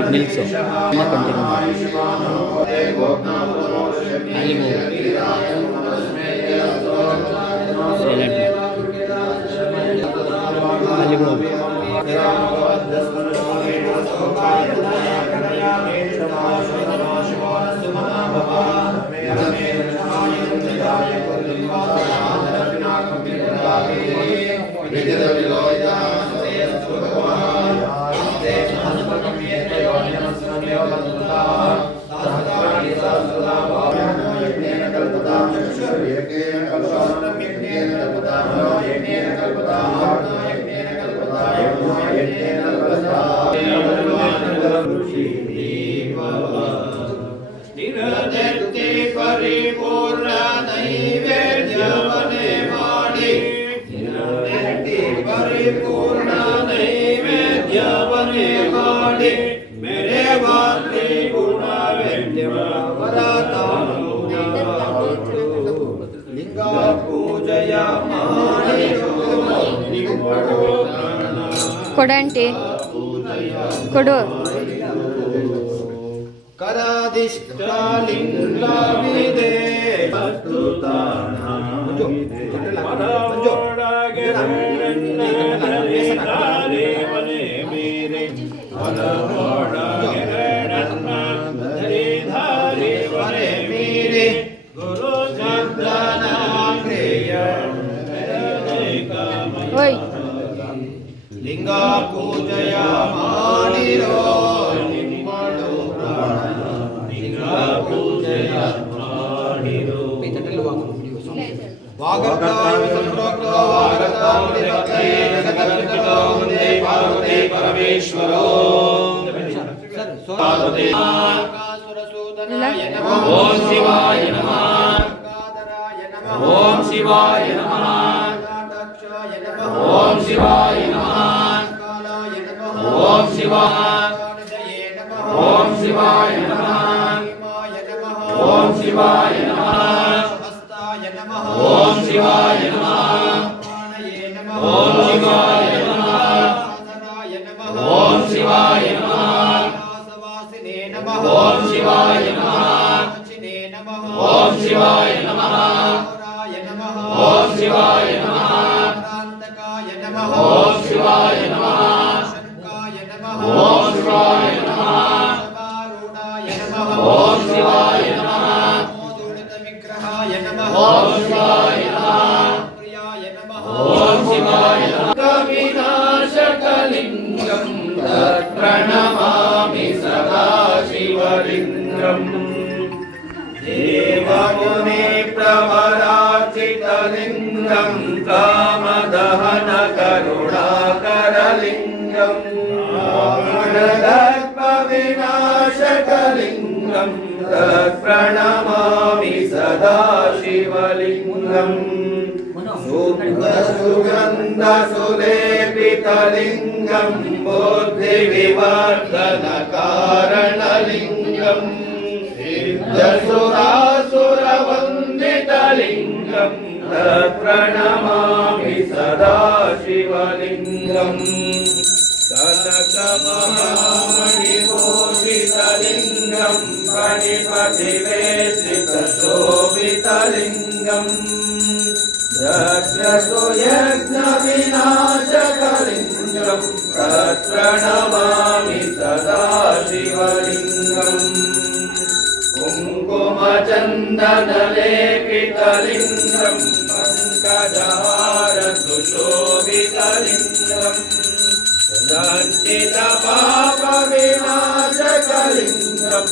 ಇಲ್ಲಿ ನಿಲ್ಲಿಸು ಕಂಟಿನ್ಯೂ ಮಾಡಿ ಸೈಲೆಂಟ್ ಅಲ್ಲಿಗೆ ಹೋಗಿ ಪರಿಪೂರ್ಣ ನೈವೇದ್ಯವನೆ ಮಾಡಿ ಪರಿಪೂರ್ಣ ನೈವೇದ್ಯವನೆ ಮಾಡಿ ಮೆರೆವಾತ್ರಿ ಗುಣವೇದ್ಯವರ ಲಿಂಗ ಪೂಜೆಯ ಮಾಡಿ ಕೊಡಂಟಿ ಕೊಡು ಕರಾದಿಷ್ಟಾಲಿಂಗವಿದೆ ಗುರು ಲಿಂಗ ಪೂಜೆಯ ಮಾಡಿರೋ ಪರಮೇಶ್ವರೋ ಓಂ ಶಿವಾಯ ನಮಃ ಓಂ ಶಿವಾಯ ನಮಃ ಓಂ ಶಿವಾಯ ನಮಃ ಓಂ ಶಿವಾಯ ಓಂ ಶಿವಾಯ ನಮಃ ಓಂ ಶಿವಾಯ ನಮಃ ಓಂ ಶಿವಾಯ ನಮಃ ಓಂ ಶಿವಾಯ ನಮಃ ಓಂ ಶಿವಾಯ ನಮಃ ಓಂ ಶಿವಾಯ ನಮಃ ಓಂ ಶಿವಾಯ ನಮಃ ಓಂ ಶಿವಾಯ ನಮಃ ಓಂ ಶಿವಾಯ ನಮಃ ಓಂ ಶಿವಾಯ ನಮಃ ಓಂ ಶಿವಾಯ ನಮಃ ವಿಗ್ರಹಾಯ ನಮಃ ಓಂ ಶಿವಾಯ ನಮಃ ಓಂ ಶಿವಾಯ ವಿನಾಶಕಲಿಂಗಂ ಪ್ರಣಮಾಮಿ ಸದಾ ಶಿವಲಿಂಗಂ ದೇವಮುನಿ ಪ್ರವರಾರ್ಚಿತಲಿಂಗಂ ಕಾಮದಹನ ಕರುಣಾಕರಲಿಂಗಂ ದರ್ಪ ವಿನಾಶಕಲಿಂಗಂ ಪ್ರಣಮಾಮಿ ಸದಾ ಶಿವಲಿಂಗಂ ಸುಗಂಧ ಸುಲೇಪಿತಲಿಂಗಂ ಬುದ್ಧಿ ವಿವರ್ಧನ ಕಾರಣಲಿಂಗಂ ಸಿದ್ಧಸುರಾಸುರ ವಂದಿತಲಿಂಗಂ ಪ್ರಣಮಾಮಿ ಸದಾ ಶಿವಲಿಂಗಂ ಕನಕಮಹಾಮಣಿಭೂಷಿತಲಿಂಗಂ ಫಣಿಪತಿವೇಶಿತಶೋಭಿತಲಿಂಗಂ ದಕ್ಷಸು ಯಜ್ಞವಿನಾಶಕಲಿಂಗಂ ಪ್ರಣಮಾಮಿ ಸದಾ ಶಿವಲಿಂಗಂ ಕುಂಕುಮಚಂದನಲೇಪಿತಲಿಂಗಂ ಪಂಕಜಹಾರ ಸುಶೋಭಿತಲಿಂಗಂ ದಂಡಿತ ಪಾಪ ವಿನಾಶಕಲಿಂಗಂ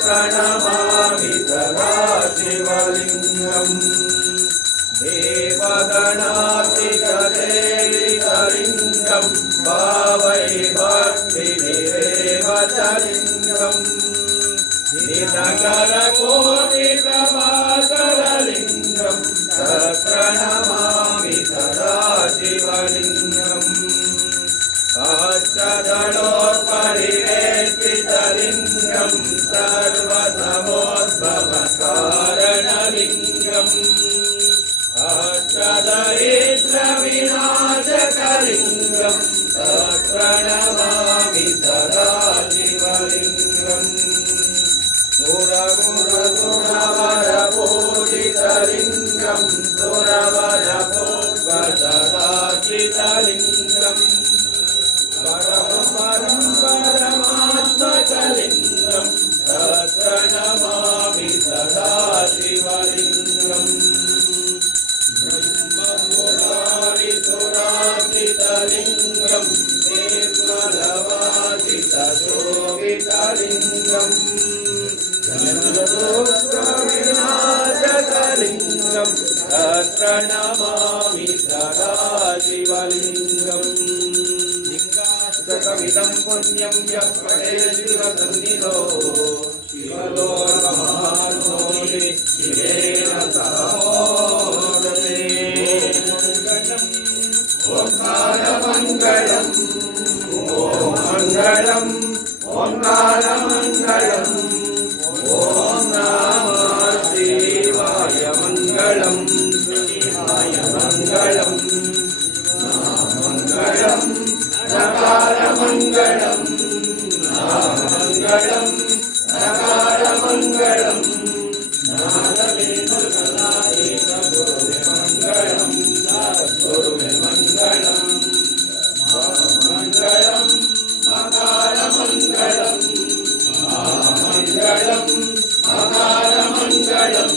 ಪ್ರಣಮಾಮಿ ಸದಾ ಶಿವಲಿಂಗಂ ದೇವಗಣಾತಿಕಲಿಂಗಂ ಭಾವೈ ಭಕ್ತಿ ನಿರೇವತಲಿಂಗಂ ನಿನಗರ ಕೋಟಿ ಪ್ರಭಾಕರಲಿಂಗಂ ಪ್ರಣಮಾಮಿ ಸದಾ ಶಿವಲಿಂಗಂ ಅಷ್ಟದಳೋಪರಿವೇಷ್ಟಿತಲಿಂಗಂ ಸರ್ವಸಮೋದ್ಭವ ಕಾರಣಲಿಂಗಂ ಅಷ್ಟದರಿದ್ರ ವಿನಾಶಕಲಿಂಗಂ ಪ್ರಣಮಾಮಿ ಸದಾ ಶಿವ शिवलिङ्गम् ब्रह्ममुरारिसुरार्चितलिङ्गम् निर्मलवासितशोभितलिङ्गम् विनाशकलिङ्गम् तत्र नमामि सदा शिवलिङ्गम् लिङ्गास्तकमिदं पुण्यं यः पठेत् शिवसन्निधौ शिवलोकमहानोरे शिवेन सह मोदते ओंकारमङ्गलम् मङ्गलम् ओंकारमङ्गलम् ॐ नमः शिवाय मङ्गलम् शिवाय मङ्गलम् मङ्गलम् नकारमङ्गलम् मङ्गलम् नकारमङ्गलम् नादवेदकलाये गुरुवे मङ्गलम् गुरुवे मङ्गलम् मङ्गलम् नकारमङ्गलम् मङ्गलम् मकारमङ्गलम्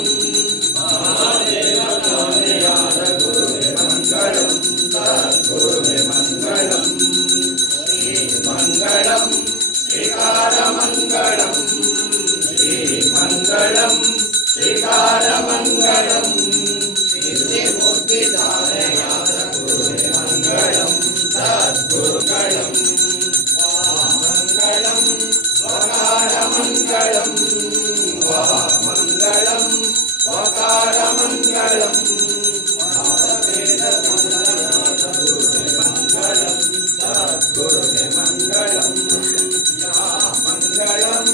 महादेवनादयाद गुरुवे मङ्गलम् गुरुवे मङ्गलम् श्रीमङ्गलम् श्रीकारमङ्गलम् श्रीमङ्गलम् श्रीकारमङ्गलम् सिद्धिबुद्धिदाययाद गुरुवे मङ्गलम् सद्गुरुमङ्गलम् मङ्गलम् वकारमङ्गलम् मङ्गलम् वकारमङ्गलम् वेदनाथ गुरुवे मङ्गलम् सद्गुरुवे मङ्गलम् या मङ्गलम्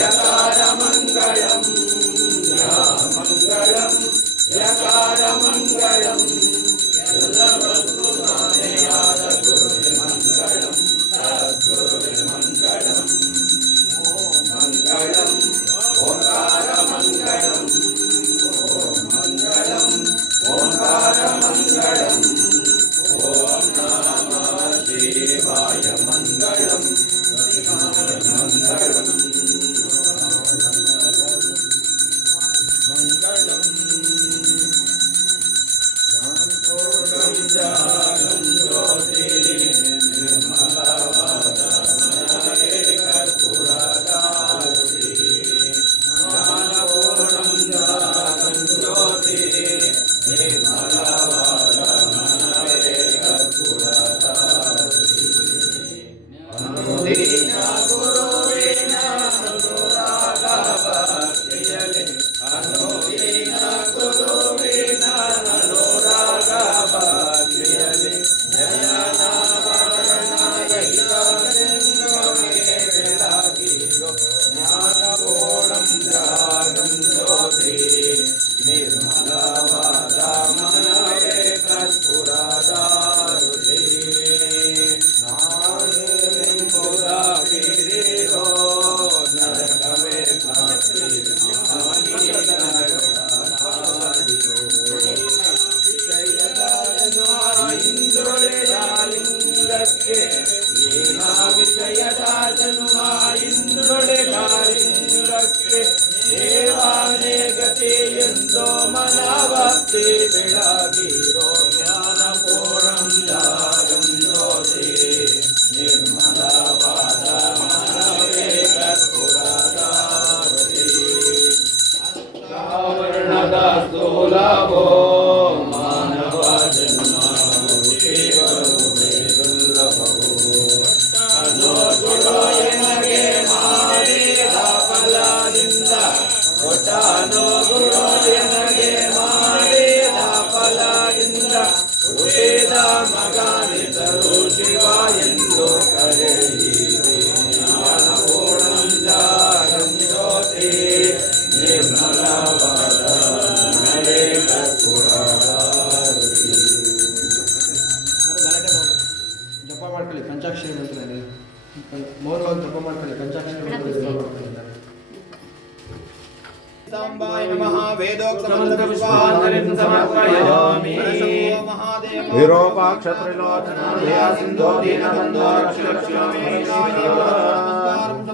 यकारमङ्गलम् या मङ्गलम् यकारमङ्गलम् सर्वभूतानयाद गुरुवे मङ्गलम् सद्गुरुवे मङ्गलम् मङ्गलम् ओङ्कारमङ्गलम् मङ्गलम् ओङ्कारमङ्गलम् ॐ नमः शिवाय मङ्गलम् शिवाय मङ्गलम् मङ्गलम् ज्ञानपूर्णं जातं ज्योति निर्मलवादामये कर्पूरदारुति ज्ञानपूर्णं जातं ज्योति निर्मलवादामये कर्पूरदारुति अनुदीन गुरुविन अनुरागभक्तियले अनुदीन गुरुविन अनुरागभक्तियले जय नामकरणायितलिङ्गमे वेलागिरो ज्ञानपूर्णं जातं ज्योति निर्मलवादामये कर्पूरदारुते नायं पुरागिरिरो नरकवे भक्तिर्ज्ञानी नरकादिरो ಇಂದ್ರೊಳೆಗಾಲಿಂಗಕ್ಕೆ ಇಂದ್ರೊಳೆಗಾಲಿಂಗಕ್ಕೆ ದೇವಾನೇ ಗತಿ ಎಂದೋ ಮನಭಕ್ತಿ ಬೆಳಗಿರೋ ಜ್ಞಾನಪೂರ್ಣಂ ಜಾಗಂ ಜ್ಯೋತಿ ನಿರ್ಮಲವಾದ ಮನವೇ ಕರ್ಪೂರದಾರುತಿ ವರ್ಣದ ಸ್ಥೂಲವೋ ಮಾನವ ಜನ್ಮ ಕೊಟ್ಟಾನೋ ಗುರು ಎನಗೆ ಮಾಡಿದ ಫಲದಿಂದ ಹುಟ್ಟಿದ ಮಗನಿತರು ಶಿವ ಎಂದು ಕರೆಯಿರಿ ಜ್ಞಾನಪೂರ್ಣಂ ಜಾಗಂ ಜ್ಯೋತಿ ನಿರ್ಮಲವಾದ ಮನವೇ ಕರ್ಪೂರದಾರುತಿ. ಜಪ ಮಾಡ್ಕೊಳ್ಳಿ ಪಂಚಾಕ್ಷರಿ ಮಂತ್ರ ಮೌನವಾಗಿ ಜಪ ಮಾಡ್ಕೊಳ್ಳಿ ಪಂಚಾಕ್ಷರಿ ಮಂತ್ರ ಜಪ ಮಾಡ್ಕೊಳ್ಳಿ. सांबाय नमः वेदोक्तमन्त्रपुष्पाञ्जलिं समर्पयामि विरूपाक्षत्रिलोचनालया सिन्धो दीनबन्धो रक्ष रक्ष मे